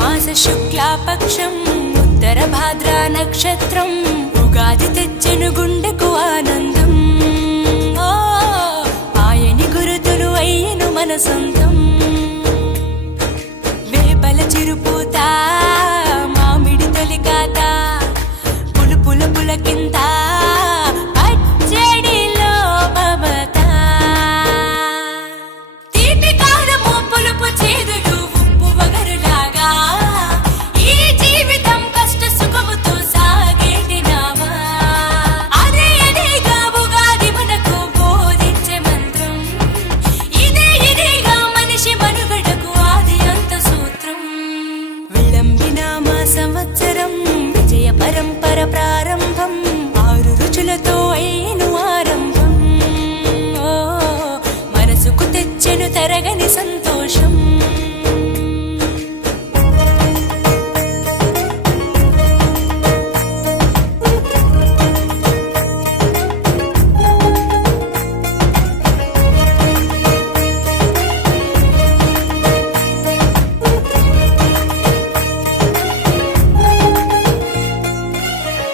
మాస శుక్లాపక్షం ఉత్తర భాద్ర నక్షత్రం ఉగాది తెచ్చెను గుండెకు ఆనందం. ఆయని గురుతులు అయ్యను మన సొంతం. వేపల చిరుపూత మామిడి తొలికాత పులుపుల పులకింత పచ్చడిలో మమత. తీపి కారము పులుపు చేదులు ఉప్పు వగరులాగా ఈ జీవితం కష్ట సుఖముతో సాగేటి నావా. అదే అదేగా ఉగాది మనకు బోధించే మంత్రం. ఇదేగా మనిషి మనుగడకు ఆది అంత సూత్రం. విళంబినామ సంవత్సరం విజయ పరంపర ప్రారంభం. 6 రుచులతో అయ్యను ఆరంభం. మనసుకు తెచ్చెను తరగని సంతోషం.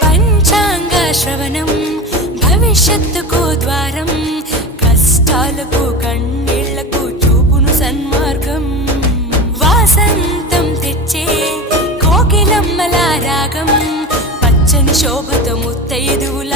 పంచాంగ శ్రవణం భవిష్యత్తుకు ద్వారం. కష్టాలకు కన్నీళ్లకు చూపును సన్మార్గం. వాసంతం తెచ్చే కోకిలమ్మల రాగం. పచ్చని శోభతో ముత్తైదువుల